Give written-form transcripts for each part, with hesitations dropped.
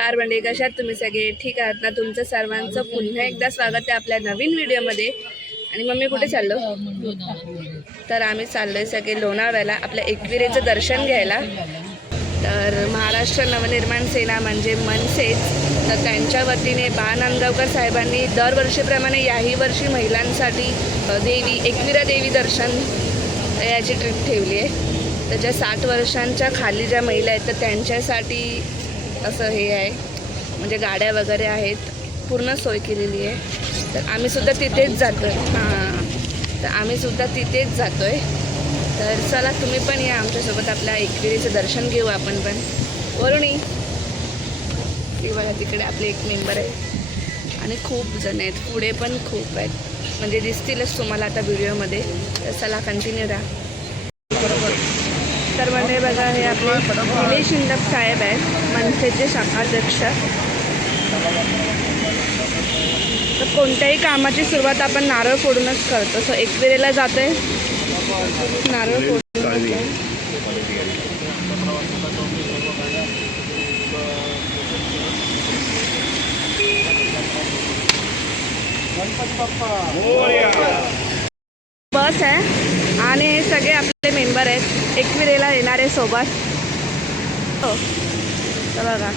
नमस्कार मंडळी, कशा आहात तुम्ही सगळे? ठीक आहात ना? तुमचं सर्वांचं पुन्हा एकदा स्वागत आहे आपल्या नवीन व्हिडिओमध्ये. आणि मम्मी कुठे चाललो? तर आम्ही चाललोय सगळे लोणावळ्याला आपल्या एकविरेचं दर्शन घ्यायला. तर महाराष्ट्र नवनिर्माण सेना म्हणजे मनसेच, तर त्यांच्या वतीने बा नांदगावकर साहेबांनी दरवर्षीप्रमाणे याही वर्षी महिलांसाठी देवी एकविरा देवी दर्शन याची ट्रिप ठेवली आहे. त्याच्या 60 वर्षांच्या खाली ज्या महिला आहेत तर त्यांच्यासाठी असं हे आहे, म्हणजे गाड्या वगैरे आहेत, पूर्ण सोय केलेली आहे. तर आम्हीसुद्धा तिथेच जातो आहे. तर आम्हीसुद्धा तिथेच जातो आहे. तर चला तुम्ही पण या आमच्यासोबत, आपल्या एकविरेचं दर्शन घेऊ आपण पण. वरुणी ती बघा, तिकडे आपले एक मेंबर आहे आणि खूप जण आहेत, पुढे पण खूप आहेत, म्हणजे दिसतीलच तुम्हाला आता व्हिडिओमध्ये. तर चला कंटिन्यू राहा. तर म्हणजे बघा, हे आपले निलेश शिंदप साहेब आहेत, मनसेचे शाखाध्यक्ष. तर कोणत्याही कामाची सुरुवात आपण नारळ फोडूनच करतो. सो एकविरेला जातोय, नारळ फोडून. बस आहे आणि हे सगळे आपले मेंबर आहेत एकविरेला येणारे सोबत. हो, तर बघा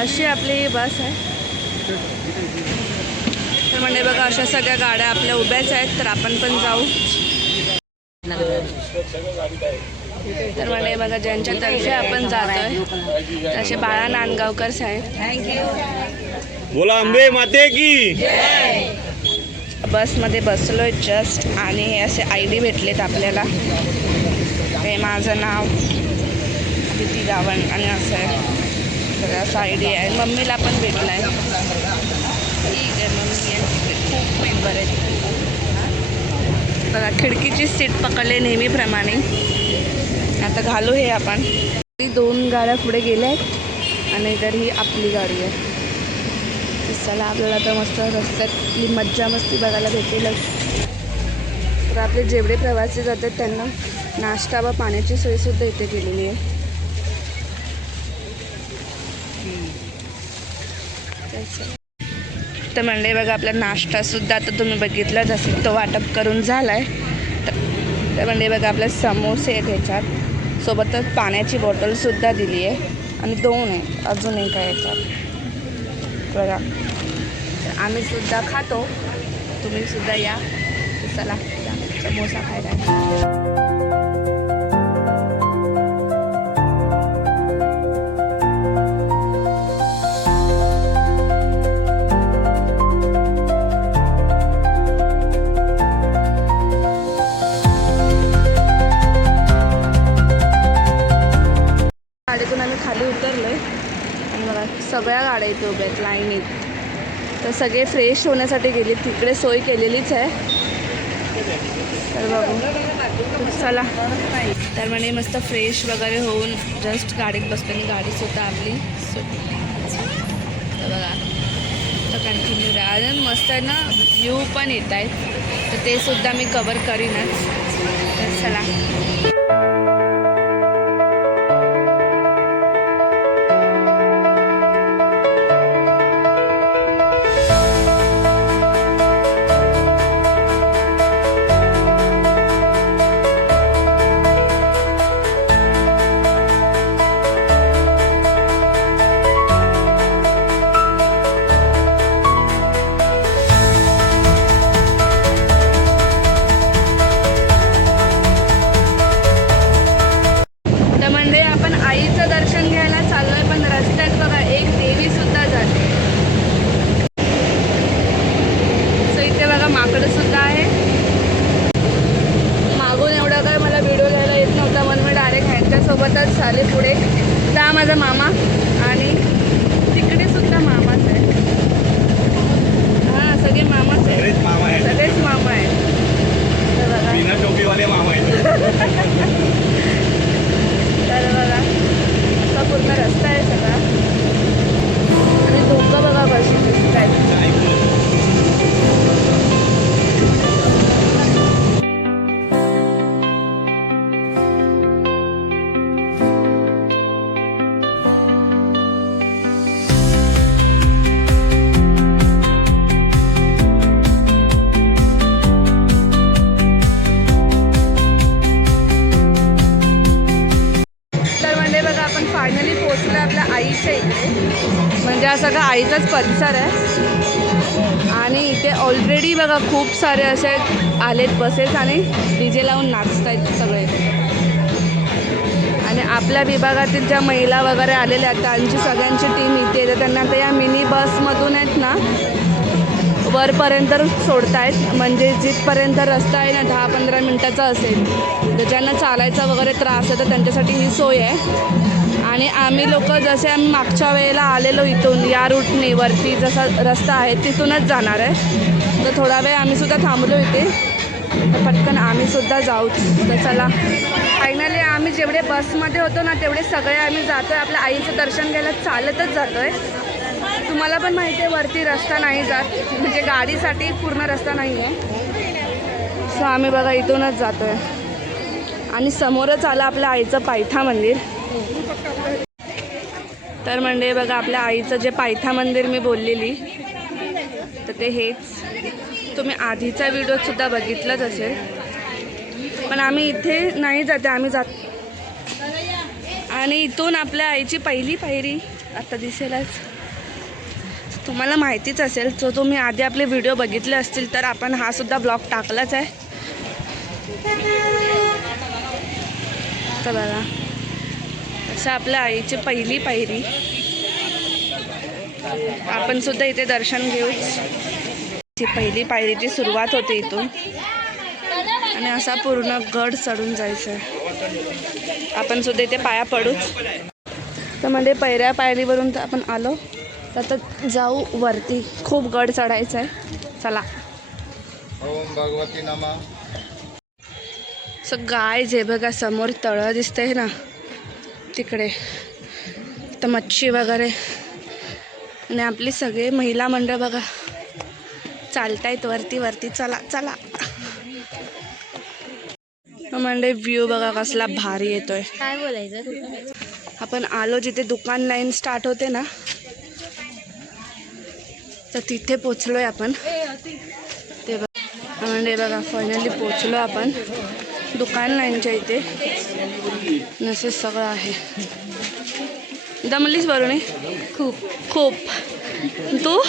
अशी आपली बस आहे. तर म्हणजे बघा, अशा सगळ्या गाड्या आपल्या उभ्याच आहेत, तर आपण पण जाऊ. तर म्हणजे बघा, ज्यांच्यातर्फे आपण जातोय तसे बाळा नांदगावकर साहेब. थँक्यू. बोला अंबे माते की. बसमध्ये बसलोय जस्ट, आणि हे असे ID भेटलेत आपल्याला. हे माझं नाव दिती गावण आणि असं आहे, तर असं ID आहे. मम्मीला पण भेटला आहे. ठीक आहे, मम्मी आहे, खूप मेंबर आहेत. बघा, खिडकीची सीट पकडले नेहमीप्रमाणे. आता घालू हे आपण. 2 गाड्या पुढे गेल्या आहेत आणि तर ही आपली गाडी आहे. चला, आपल्याला तर मस्त रस्त्यातली मज्जा मस्ती बघायला भेटेलच. तर आपले जेवढे प्रवासी जातात त्यांना नाश्ता व पाण्याची सोयसुद्धा इथे केलेली आहे. तर म्हणले बघा, आपला नाश्तासुद्धा आता तुम्ही बघितलाच असेल, तो वाटप करून झाला आहे. तर म्हणले बघा, आपले समोसे आहेत ह्याच्यात, सोबतच पाण्याची बॉटलसुद्धा दिली आहे आणि 2 आहे अजून एक आहे ह्याच्यात बघा. आम्हीसुद्धा खातो, तुम्हीसुद्धा या. चला समोसा खायला. गाडीतून आम्ही खाली उतरलो आहे आणि बघा सगळ्या गाड्या इथे उभ्या आहेत लाईनीत. तर सगळे फ्रेश होण्यासाठी गेले, तिकडे सोय केलेलीच आहे. तर बघू, चला. तर म्हणे मस्त फ्रेश वगैरे होऊन जस्ट गाडीत बसतो आणि गाडीसुद्धा आपली सुटली. तर बघा, तर कंटिन्यू राहा. अजून मस्त आहे ना, व्ह्यू पण येत आहेत, तर ते सुद्धा मी कवर करीनच. तर चला. बस आहे इकडे, म्हणजे हा सगळा आईचाच परिसर आहे. आणि इथे ऑलरेडी बघा खूप सारे असे आलेत बसेस आणि डीजे लावून नाचत आहेत सगळे. आणि आपल्या विभागातील ज्या महिला वगैरे आलेल्या आहेत त्यांची सगळ्यांची टीम इथे येते. त्यांना आता या मिनी बसमधून आहेत ना वरपर्यंत सोडतायत, म्हणजे जिथपर्यंत रस्ता आहे ना 10-15 मिनटाचा असेल, तर ज्यांना चालायचा वगैरे त्रास आहे तर त्यांच्यासाठी ही सोय आहे. आणि आम्ही लोक जसे आम्ही मागच्या वेळेला आलेलो इथून या रूटने वरती जसा रस्ता आहे तिथूनच जाणार आहे, तर थोडा वेळ आम्हीसुद्धा थांबलो इथे, तर पटकन आम्हीसुद्धा जाऊच. तर चला फायनली आम्ही जेवढे बसमध्ये होतो ना तेवढे सगळे आम्ही जातो आहे आपल्या आईचं दर्शन घ्यायला, चालतच जातो आहे. तुम्हाला पण माहिती आहे वरती रस्ता नाही जात, म्हणजे गाडीसाठी पूर्ण रस्ता नाही आहे. सो आम्ही बघा इथूनच जातो आहे. आणि समोरच आलं आपल्या आईचं पायथा मंदिर. तर म्हणजे बघा आपल्या आईचं जे पायथा मंदिर मी बोललेली तर ते हेच. तुम्ही आधीचा व्हिडिओसुद्धा बघितलाच असेल, पण आम्ही इथे नाही जाते, आम्ही जात. आणि इथून आपल्या आईची पहिली पायरी आता दिसेलच, तुम्हाला माहितीच असेल. जो तुम्ही आधी आपले व्हिडिओ बघितले असतील तर आपण हा सुद्धा ब्लॉग टाकलाच आहे. तर बघा असं आपल्या आईची पहिली पायरी, आपण सुद्धा इथे दर्शन घेऊच. पहिली पायरीची सुरुवात होते इथून आणि असा पूर्ण गड चढून जायचं आहे. आपण सुद्धा इथे पाया पडूच. तर म्हणजे पहिल्या पायरीवरून तर आपण आलो, तर आता जाऊ वरती. खूप गड चढायचं आहे, चला. ओम भगवती नमः. सो गाय जे बघा समोर तळं दिसतंय ना तिकडे, तर मच्छी वगैरे. आणि आपली सगळे महिला मंडळ बघा चालतायत वरती वरती. चला चला. म्हणजे व्ह्यू बघा कसला भारी येतोय. काय बोलायचं, आपण आलो जिथे दुकान लाईन स्टार्ट होते ना, तर तिथे पोचलोय आपण. ते बघा म्हणजे बघा फायनली पोचलो आपण दुकान लाईनच्या इथे. नसे सगळं आहे. दमलीच बरोबर खूप खूप. तू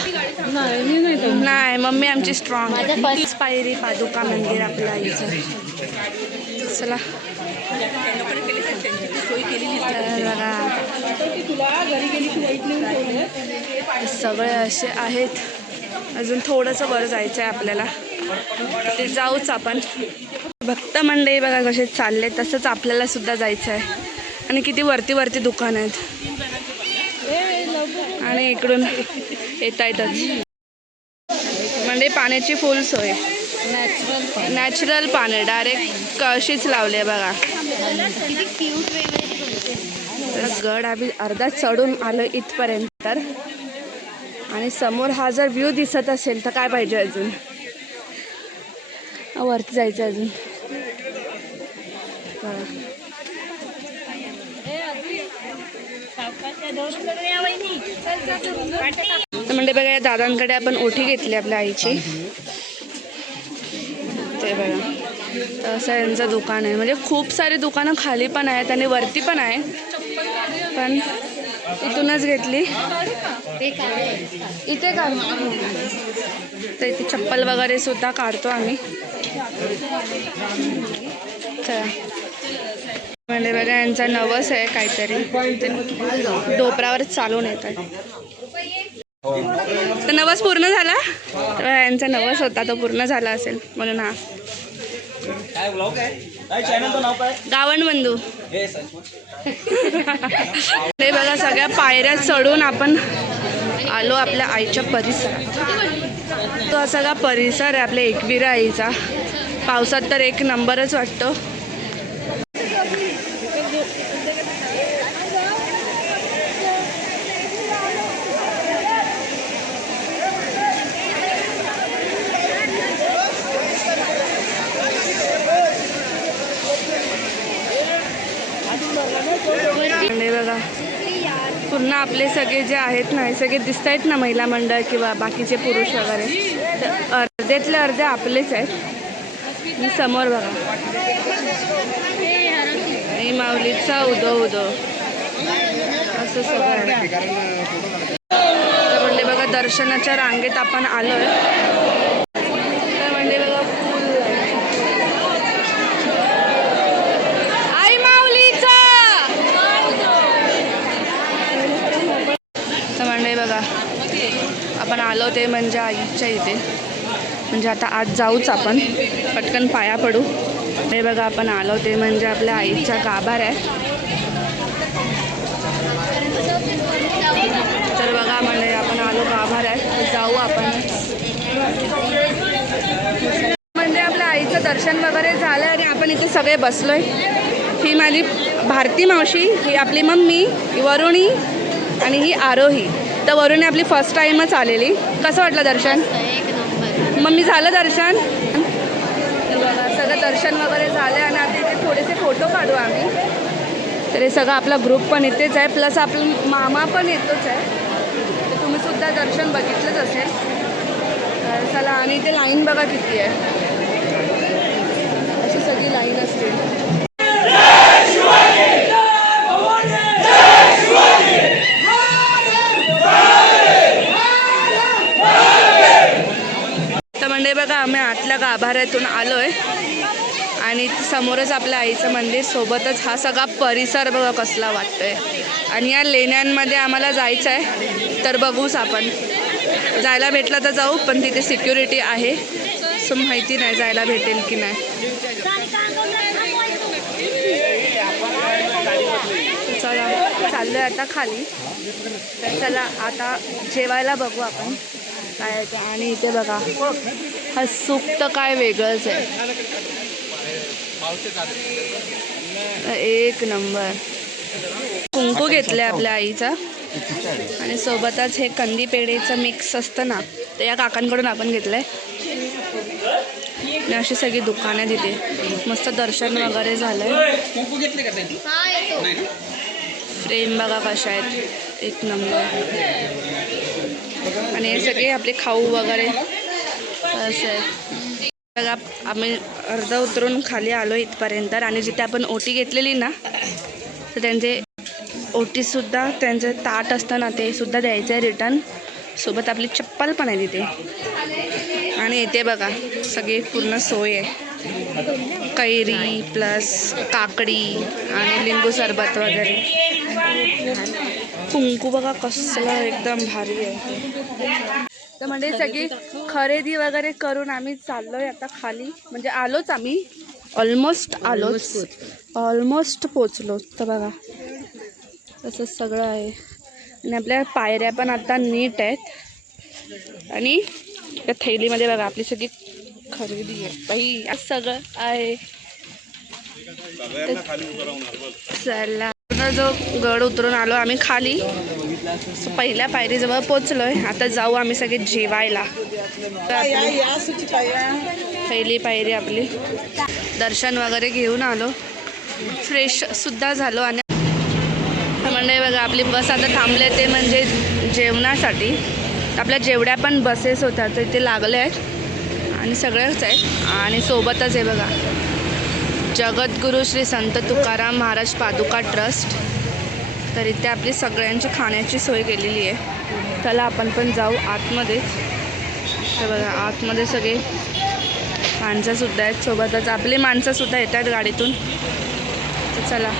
नाही, मम्मी आमची स्ट्रॉंग. पायरी पादुका मंदिर आपल्या आईचं. चला सगळे असे आहेत. अजून थोडंसं वर जायचं आहे आपल्याला, ते जाऊच आपण. भक्त मंडळी बघा कसे चालले, तसंच आपल्याला सुद्धा जायचं आहे. आणि किती वरती वरती दुकान आहेत आणि इकडून येता येतच. म्हणजे पाण्याची फुल सोय, नॅचरल पाणी डायरेक्ट कळशीच लावली आहे बघा. गड आम्ही अर्धा चढून आलो इथपर्यंत. तर आणि समोर हा जर व्ह्यू दिसत असेल तर काय पाहिजे अजून, वरती जायचं अजून. म्हणजे बघा या दादांकडे आपण ओठी घेतली आपल्या आईची. ते बघा तर असं यांचं दुकान आहे. म्हणजे खूप सारी दुकानं खाली पण आहेत आणि वरती पण आहे, पण इथूनच घेतली. इथे का तर इथे चप्पल वगैरे सुद्धा काढतो आम्ही. चला म्हणजे बघा यांचा नवस आहे काहीतरी, डोपरावरच चालून येत आहे. तर नवस पूर्ण झाला, तर यांचा नवस होता तो पूर्ण झाला असेल म्हणून. हा गावणबंधू. हे बघा सगळ्या पायऱ्या चढून आपण आलो आपल्या आईच्या परिसरात. तो सगळा परिसर आहे आपल्या एकविरा आईचा. पावसात तर एक नंबरच वाटतो. बघा पूर्ण आपले सगळे जे आहेत ना, हे सगळे दिसत आहेत ना महिला मंडळ किंवा बाकीचे पुरुष वगैरे, तर अर्ध्यातले अर्धे आपलेच आहेत. समोर बघा माऊलीचा उदो उदो असं सगळं आहे. तर म्हणजे बघा दर्शनाच्या रांगेत आपण आलोय. तर म्हणजे बघा फुल आई माऊलीचा. तर म्हणजे बघा आपण आलो ते म्हणजे आईच्या इथे. म्हणजे आता आज जाऊच आपण पटकन पाया पडू. हे बघा आपण आलो ते म्हणजे आपल्या आईच्या गाभार आहे. तर बघा म्हणजे आपण आलो गाभार आहे, जाऊ आपण. म्हणजे आपल्या आईचं दर्शन वगैरे झालं आणि आपण इथे सगळे बसलोय. ही माझी भारती मावशी, ही आपली मम्मी, ही वरुणी आणि ही आरोही. तर वरुणी आपली फर्स्ट टाईमच आलेली. कसं वाटलं दर्शन? मम्मी झालं दर्शन? बघा सगळं दर्शन वगैरे झालं आणि आता इथे थोडेसे फोटो काढू आम्ही. तर हे सगळं आपला ग्रुप पण इथेच आहे, प्लस आपला मामा पण येतोच आहे. तर तुम्हीसुद्धा दर्शन बघितलंच असेल. तर चला. आणि इथे लाईन बघा किती आहे, अशी सगळी लाईन असते. तर म्हणजे बघा आम्ही आतल्या गाभाऱ्यातून आलो आहे आणि समोरच आपल्या आईचं मंदिर, सोबतच हा सगळा परिसर बघा कसला वाटतोय. आणि या लेण्यांमध्ये आम्हाला जायचं आहे, तर बघूच आपण. जायला भेटलं तर जाऊ, पण तिथे सिक्युरिटी आहे, सो माहिती नाही जायला भेटेल की नाही. चला चाललो आहे आता खाली. तर चला आता जेवायला बघू आपण काय आहे ते. आणि इथे बघा हा सूप तर काय वेगळंच आहे, एक नंबर. कुंकू घेतलं आहे आपल्या आईचा आणि सोबतच हे कंदी पेढेचं मिक्स असतं ना, ते या काकांकडून आपण घेतलं आहे. आणि अशी सगळी दुकानं आहे तिथे. मस्त दर्शन वगैरे झालं आहे. फ्रेम बघा कशा आहेत, एक नंबर. आणि हे सगळे आपले खाऊ वगैरे असं आहे बघा. आम्ही अर्धा उतरून खाली आलो इथपर्यंत. आणि जिथे आपण ओटी घेतलेली ना, तर त्यांचे ओटीसुद्धा त्यांचं ताट असतं ना, ते सुद्धा द्यायचं आहे रिटर्न. सोबत आपली चप्पल पण आहे तिथे. आणि इथे बघा सगळी पूर्ण सोय आहे, कैरी प्लस काकडी आणि लिंबू सरबत वगैरे. कुंकू बघा कसलं एकदम भारी आहे. तर म्हणजे सगळी खरेदी वगैरे करून आम्ही चाललोय आता खाली. म्हणजे आलोच आम्ही, ऑलमोस्ट पोचलो. तर बघा तसंच सगळं आहे. आणि आपल्या पायऱ्या पण आता नीट आहेत. आणि त्या थैलीमध्ये बघा आपली सगळी खरेदी आहे बाई, आज सगळं आहे. चला जो गड उतरून आलो आम्ही खाली, पहिल्या पायरीजवळ पोचलोय. आता जाऊ आम्ही सगळे जेवायला. पहिली पायरी आपली. दर्शन वगैरे घेऊन आलो, फ्रेश सुद्धा झालो. आणि म्हणजे बघा आपली बस आता थांबले ते म्हणजे जेवणासाठी. आपल्या जेवढ्या पण बसेस होत्या तर इथे लागले आहेत आणि सगळ्याच आहेत. आणि सोबतच आहे बघा जगद्गुरू श्री संत तुकाराम महाराज पादुका ट्रस्ट. तर इथे आपली सगळ्यांची खाण्याची सोय केलेली आहे. चला आपण पण जाऊ आतमध्ये. तर बघा आतमध्ये सगळे माणसंसुद्धा आहेत, सोबतच आपली माणसंसुद्धा येत आहेत गाडीतून. तर चला.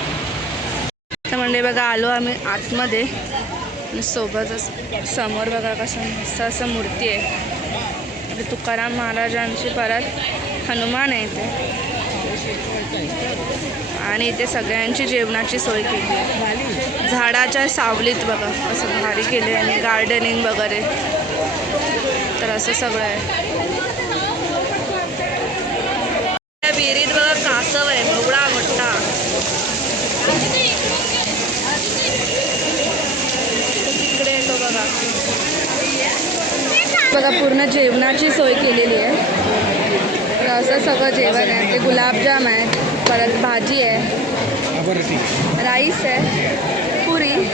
तर म्हणजे बघा आलो आम्ही आतमध्ये आणि सोबतच समोर बघा कसं मस्त असं मूर्ती आहे. तुकाराम महाराजांची, परत हनुमान आहे इथे. आणि इथे सगळ्यांची जेवणाची सोय केली आहे. झाडाच्या सावलीत बघा असं भारी केले आणि गार्डनिंग वगैरे. तर असं सगळं आहे. त्या विहिरीत बघा कासव आहे एवढा मोठा. तिकडे येतो बघा. बघा पूर्ण जेवणाची सोय केलेली आहे. तर असं सगळं जेवण आहे. ते गुलाबजाम आहेत, परत भाजी आहे, राईस आहे, पुरी आणि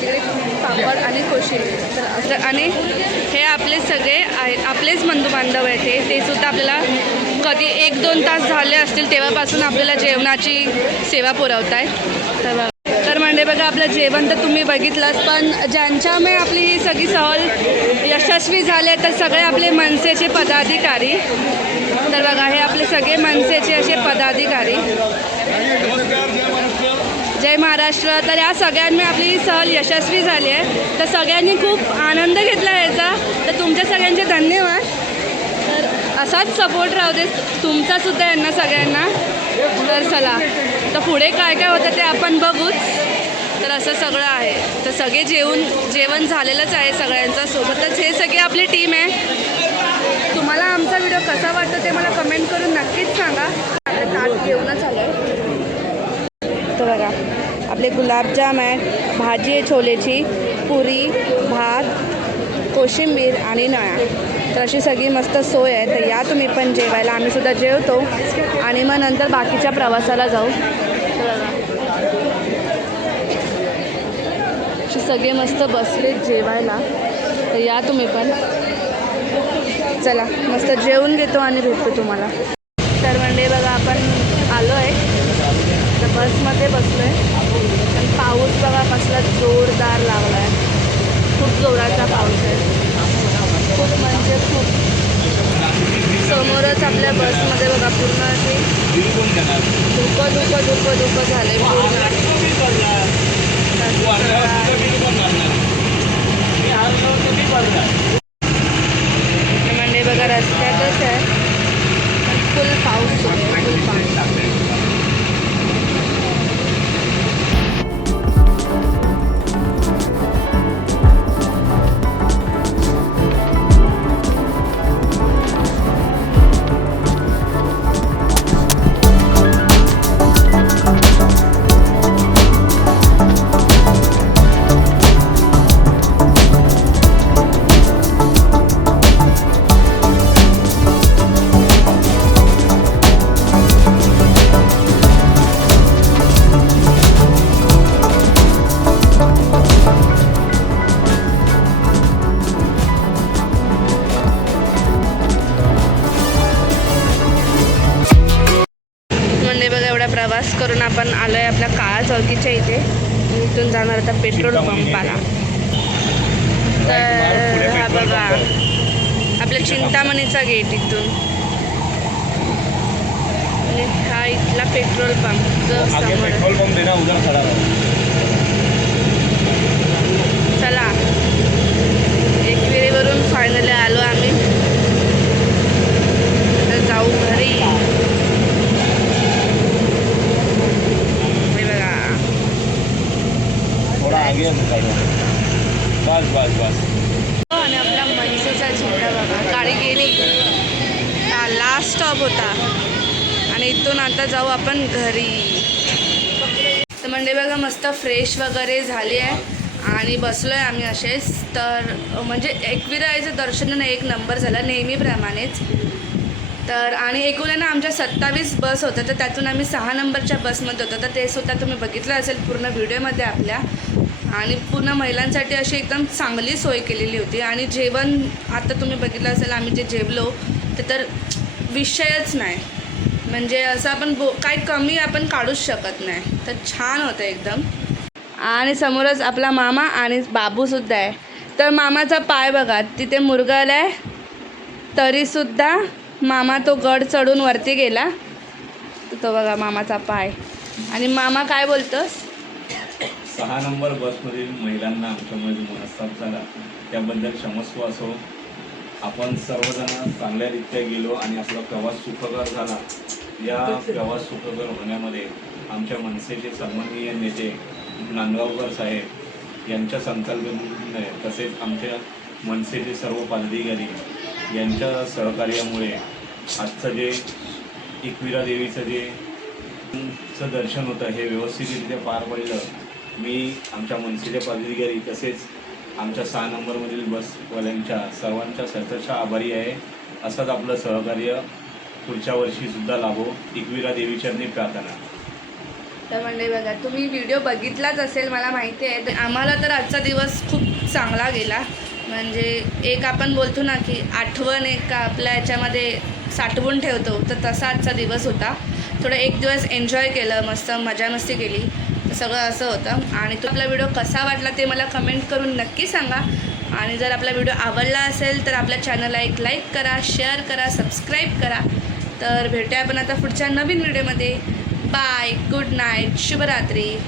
तिकडे पापड आणि कोशिंबीर. तर असं. आणि हे आपले सगळे आहेत, आपलेच बंधुबांधव आहेत. ते सुद्धा आपल्याला कधी 1-2 तास झाले असतील तेव्हापासून आपल्याला जेवणाची सेवा पुरवत आहेत. तर म्हणजे बघा आपलं जेवण तर तुम्ही बघितलंच, पण ज्यांच्यामुळे आपली ही सगळी सहल यशस्वी झाले तर सगळे आपले मनसेचे पदाधिकारी. तर बघा हे आपले सगळे मनसेचे असे पदाधिकारी. जय महाराष्ट्र. तर या सगळ्यांनी आपली ही सहल यशस्वी झाली आहे, तर सगळ्यांनी खूप आनंद घेतला याचा. तर तुमच्या सगळ्यांचे धन्यवाद. तर असाच सपोर्ट राहू दे तुमचासुद्धा यांना सगळ्यांना. तर चला, तर पुढे काय काय होतं ते आपण बघूच. तर असं सगळं आहे. तर सगळे जेवण झालेलंच आहे सगळ्यांचा. सोबतच हे सगळी आपली टीम आहे. तुम्हाला आमचा व्हिडिओ कसा वाटतो ते मला कमेंट करून नक्कीच सांगा. आता ताट घेऊनच आलं आहे. तर बघा आपले गुलाबजाम आहे, भाजी आहे छोलेची, पुरी, भात, कोशिंबीर आणि नळ्या. तर अशी सगळी मस्त सोय आहे. तर या तुम्ही पण जेवायला. आम्हीसुद्धा जेवतो आणि मग नंतर बाकीच्या प्रवासाला जाऊ. तर बघा अशी सगळे मस्त बसले जेवायला. तर या तुम्ही पण. चला मस्त जेवून घेतो आणि भेटतो तुम्हाला. तर म्हणजे बघा आपण आलो आहे, तर बसमध्ये बसलो आहे. पण पाऊस बघा कसला जोरदार लागला आहे. खूप जोराचा पाऊस आहे. खूप म्हणजे खूप. समोरच आपल्या बसमध्ये बघा पूर्ण अशी धुकं झाले म्हणजे बघा रस्त्यातच आहे, फुल पाऊस आहे, फुल पाऊस. प्रवास करून आपण आलो आहे आपल्या काळा चौकीच्या इथे. इथून जाणार आता पेट्रोल पंपाला. तर हा बघा आपल्या चिंतामणीचा गेट इथून आणि हा इथला पेट्रोल पंप जो समोर. चला एकविरेवरून फायनली आलो आम्ही. तर जाऊ घरी. आणि आपला मनसेचा झेंडा बघा. गाडी गेली. हा लास्ट स्टॉप होता आणि इथून आता जाऊ आपण घरी. तर म्हणजे बघा मस्त फ्रेश वगैरे झाली आहे आणि बसलो आहे आम्ही असेच. तर म्हणजे एकविरायचं दर्शन एक नंबर झालं नेहमीप्रमाणेच. तर आणि एकूण आहे ना आमच्या 27 बस होत्या, तर त्यातून आम्ही 6 नंबरच्या बसमध्ये होतो. तर ते सुद्धा तुम्ही बघितलं असेल पूर्ण व्हिडिओमध्ये आपल्या. आणि पूर्ण महिलांसाठी अशी एकदम चांगली सोय केलेली होती. आणि जेवण आता तुम्ही बघितलं असेल आम्ही जे जेवलो ते तर विषयच नाही. म्हणजे असं आपण काही कमी आपण काढूच शकत नाही. तर छान होतं एकदम. आणि समोरच आपला मामा आणि बाबूसुद्धा आहे. तर मामाचा पाय बघा तिथे मुरगळला आहे, तरीसुद्धा मामा तो गड चढून वरती गेला. तो बघा मामाचा पाय. आणि मामा काय बोलतोस? 6 नंबर बसमधील महिलांना आमच्यामुळे जो मनस्ताप झाला त्याबद्दल क्षमस्व असो. आपण सर्वजण चांगल्यारीत्या गेलो आणि आपला प्रवास सुखकर झाला. या प्रवास सुखकर होण्यामध्ये आमच्या मनसेचे सन्माननीय नेते नांदगावकर साहेब यांच्या संकल्पनेने तसेच आमच्या मनसेचे सर्व पदाधिकारी यांच्या सहकार्यामुळे आजचं जे एकविरा देवीचं जे दर्शन होतं हे व्यवस्थितरित्या पार पडलं. मी आमच्या मनसेचे पदाधिकारी तसेच आमच्या 6 नंबरमधील बसवाल्यांच्या सर्वांच्या सहर्ष आभारी आहे. असंच आपलं सहकार्य पुढच्या वर्षीसुद्धा लाभो. एकविरा देवीचरणी प्रार्थना. तर म्हणजे बघा तुम्ही व्हिडिओ बघितलाच असेल मला माहिती आहे. तर आम्हाला तर आजचा दिवस खूप चांगला गेला. म्हणजे एक आपण बोलतो ना की आठवण एक आपल्या याच्यामध्ये साठवून ठेवतो, तर तसा आजचा दिवस होता. थोडं एक दिवस एन्जॉय केलं, मस्त मजा मस्ती केली. सगळं असं होतं. आणि तो आपला व्हिडिओ कसा वाटला ते मला कमेंट करून नक्की सांगा. आणि जर आपला व्हिडिओ आवडला असेल तर आपल्या चॅनलला एक लाईक करा, शेअर करा, सबस्क्राईब करा. तर भेटूया आपण आता पुढच्या नवीन व्हिडिओमध्ये. बाय, गुड नाईट, शुभरात्री.